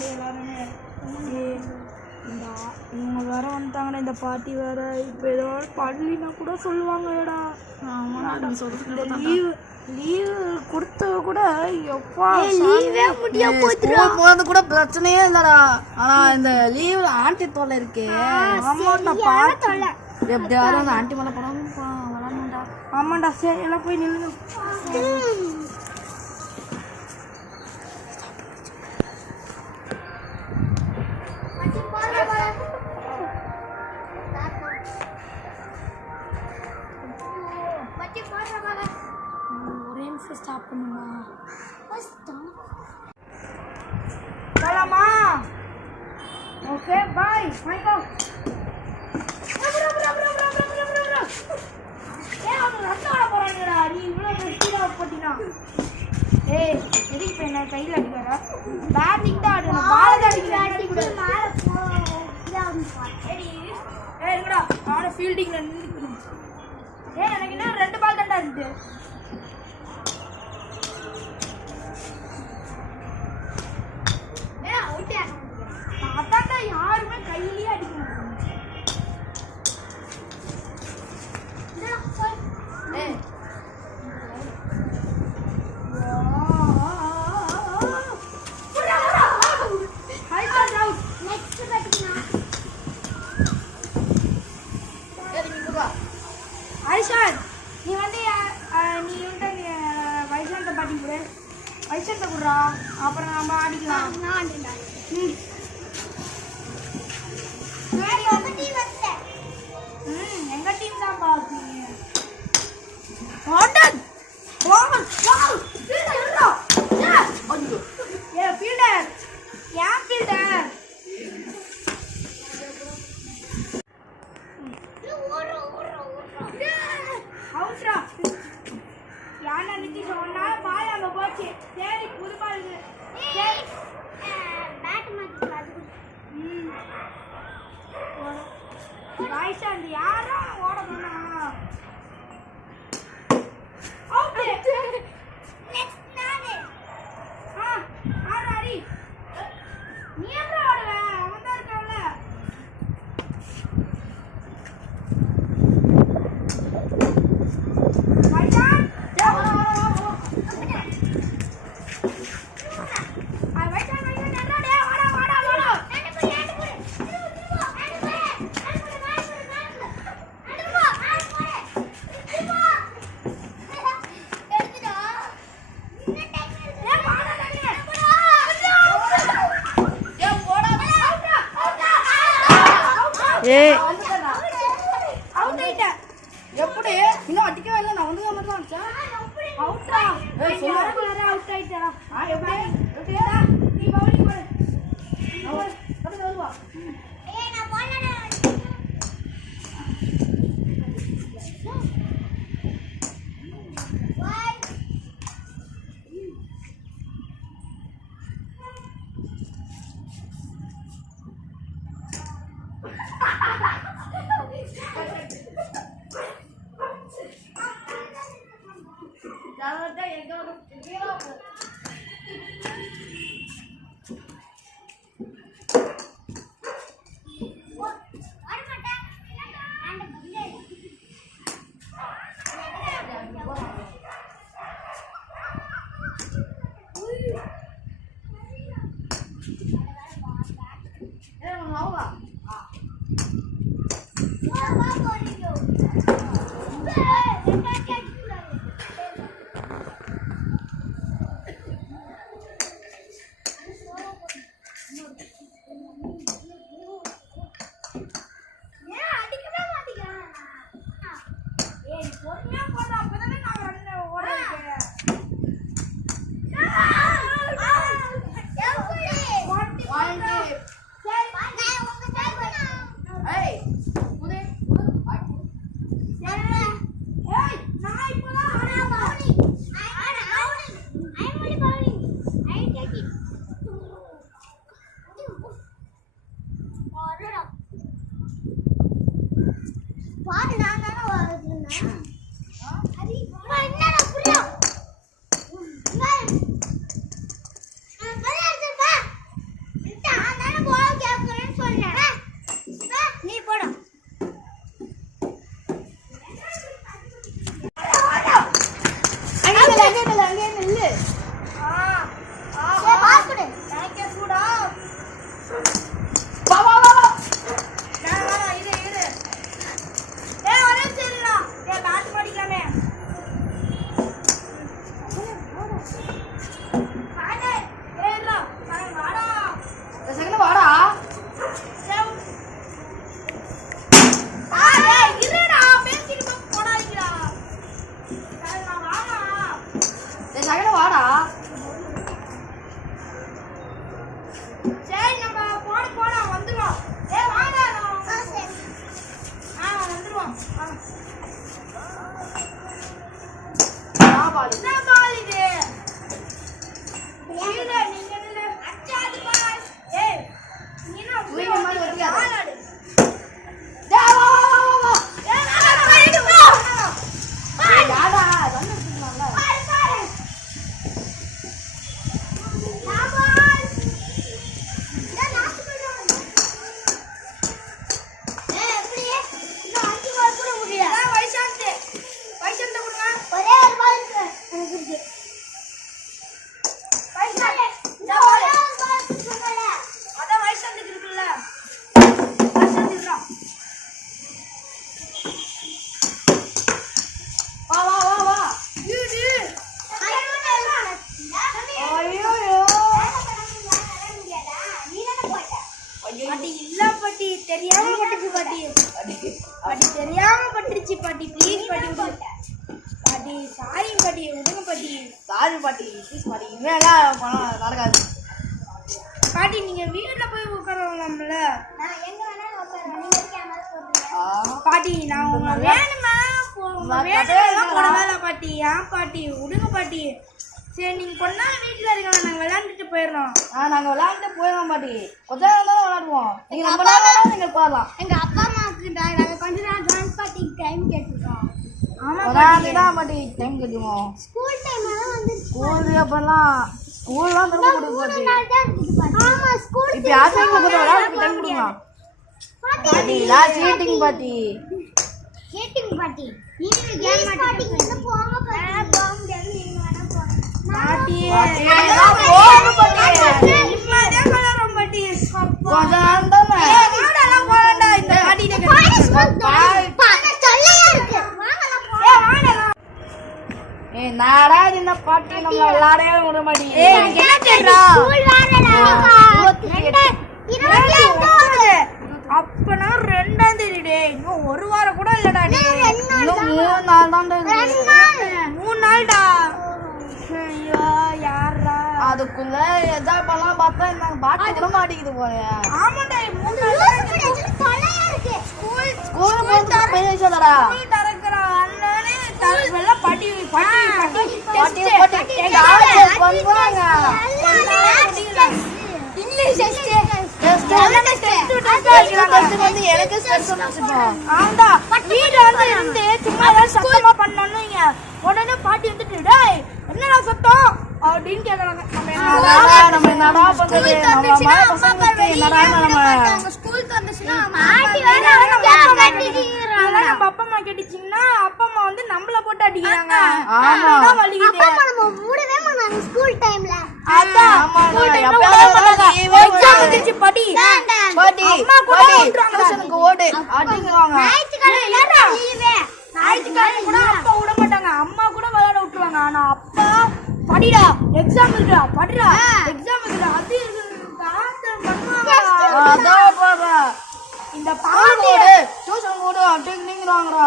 எல்லாருமே. ஏய், இந்த ஆ- இவங்க வேற வந்துட்டாங்கடா இந்த பாட்டி வேற. இப்போ ஏதோ பள்ளினா கூட சொல்லுவாங்கடா. லீவு லீவு கொடுத்தவ கூட எப்பா லீவே முடிய ஸ்கூல் போறது கூட பிரச்சனையே இல்லடா. ஆனா இந்த லீவ்ல ஆண்டி தொல்லை இருக்கு. ஆமாண்டா பாட்டி. எப்படியாவது அந்த ஆண்டி மேல படம் ஆமாண்டா சரி எல்லாம் போய் நில்லு ஒரே நிமிஷம் ஸ்டாப் பண்ணுமா போலாமா ஓகே பாய் மைக்கோ ஏய் அவங்க ரத்தம் வர போறாங்கடா நீ இவ்வளவு ஸ்பீடா போட்டினா ஏய் எதுக்கு இப்ப என்ன கையில அடிக்கிற பேட்டிங் தான் ஆடணும் பால் தான் அடிக்கிறேன் ஏய் இருக்கடா அவன ஃபீல்டிங்ல நின்னு ஏய் எனக்கு இன்னும் ரெண்டு பால் தான்டா இருக்கு அதான்டா யாருமே கையிலேயே வைசாந்த குடுறா அப்புறம் நம்ம ஆடிக்கலாம். ம். ம், எங்க டீம் தான் பாக்குறீங்க ராய்ஷா அந்த யாரா 好了。啊！我我这有。钱，பால் என்ன பால் இது இல்ல, நீங்க இல்ல. அச்சாது பால். ஏய், நீ என்ன உள்ள நீங்க மாதிரி வந்து வைக்காத. பால் ஆடு. டேய், வா, வா, வா, வா, வா. ஏய், நான் பால் எடு, போ. ஏய், யாரா? தண்ணி குடிக்கலாம்ல? பால், பால். நான் பால். ஏய், நாக்கு போயிடும். ஏய், எப்படி? இன்னும் அஞ்சு பால் கூட முடியல. அதான் வைசாந்த். வைசாந்த் கொடுங்க. ஒரே ஒரு பால் இருக்கு. எனக்கு இருக்கு. வைசாந்த், இந்த பால். அதான் வைசாந்துக்கு இருக்குல்ல. வைசாந்த் இருக்கா? வா, வா, வா, வா. இது. ஐயோ, பாட்டி இல்ல பாட்டி தெரியாம பட்டுச்சு பாட்டி பாட்டி தெரியாம பட்டுருச்சு பாட்டி ப்ளீஸ் பாட்டி விடுங்க பாட்டி சாரி பாட்டி விடுங்க பாட்டி சாரி பாட்டி இனிமேலாம் பணம் நடக்காது. பாட்டி நீங்க வீட்ல போய் உட்காரலாம்ல பாட்டி நான் உங்க வேணுமா இல்லை பாட்டி. ஏன் பாட்டி? விடுங்க பாட்டி. சரி நீங்க கொஞ்ச நாள் வீட்டுல இருக்கலாம் நாங்க விளையாண்டுட்டு போயிடுறோம். ஆ, நாங்க விளையாண்டு போயிடுவோம் பாட்டி. கொஞ்ச நேரம் தான் விளையாடுவோம். நீங்க ரொம்ப நேரம் நீங்க போகலாம் எங்க அப்பா அம்மாவுக்கு நாங்க கொஞ்ச நாள் டான்ஸ் பார்ட்டிக்கு டைம் கேட்டிருக்கோம். ஆமா ஒரு நாளைக்கு தான் பாட்டி டைம் கிடைக்குமோ ஸ்கூல் டைம் ஸ்கூல் அப்பெல்லாம் ஸ்கூல்லாம் திரும்ப கொடுக்க கொடுங்க சீட்டிங் பாட்டி. பாட்டி பாட்டி பாட்டி போக முடியாது நீங்க வேணா போங்க பாட்டி பாட்டி, நான் போகணும் பாட்டி. நிம்மதியா கலரும் பாட்டி அப்பா. கொஞ்ச நேரம் தானே ஏய், வாடலாம் போகலாம்டா, இந்த பாட்டிகிட்ட கேட்டு. ஏய், வாடலாம். ஏய் நாடா இந்த பாட்டி நம்ம விளையாடவே விட மாட்டேங்குது. அப்பனா ரெண்டாம் தேதி இன்னும் ஒரு வாரம் கூட இல்லடா இன்னும் மூணு நாள் தான் மூணு நாள்டா. ஐயோ யாரா அதுக்குள்ள என்ஜாய் பண்ணலாம் பார்த்தா இந்த பாட்டி விட மாட்டேங்குது போல ஆமாடா மூணு நாள் ஸ்கூல் ஸ்கூல் வெள்ளை பாட்டி பாட்டி பாட்டி பாட்டி test. பாட்டி எங்க யாரு ஆளு? பண்றாங்க இங்கிலீஷ் டெஸ்ட் டெஸ்ட் டெஸ்ட் வந்து எனக்கு ஸ்ட்ரெஸ் வந்துச்சுப்போம் ஆண்டா வீட்ல வந்து இருந்து சும்மா ஏதாவது சத்தமா பண்ணோம்னு வைங்க. உடனே பாட்டி வந்துட்டு டேய் என்னடா சத்தம்? அப்படின்னு கேக்குறாங்க. நம்ம என்ன அதான் நம்ம என்னடா பண்றது நம்ம மாதிரி பசங்களுக்கு என்னடா நம்ம ஸ்கூல் திறந்துச்சுன்னா அதெல்லாம் நம்ம அப்பா அம்மா கேட்டுச்சிங்கன்னா அப்பா வந்து நம்மள போட்டு அடிக்கிறாங்க. ஆமா. வலிக்குது. எப்பயாவது விட மாட்டாங்க. ஏ exam விடாது. வந்துச்சு, படி. அம்மா கூட. டியூஷனுக்கு ஓடு? ஞாயிற்றுக்கிழமை கூட அப்பா விட மாட்டாங்க. அம்மா கூட விளையாட விட்டுருவாங்க. ஆனா அப்பா படிடா. எக்ஸாம் இருக்குடா படிடா. எக்ஸாம் இருக்குடா. அது இந்த பாட்டி டியூஷன் ஓடு. அப்படிங்கிறாங்கடா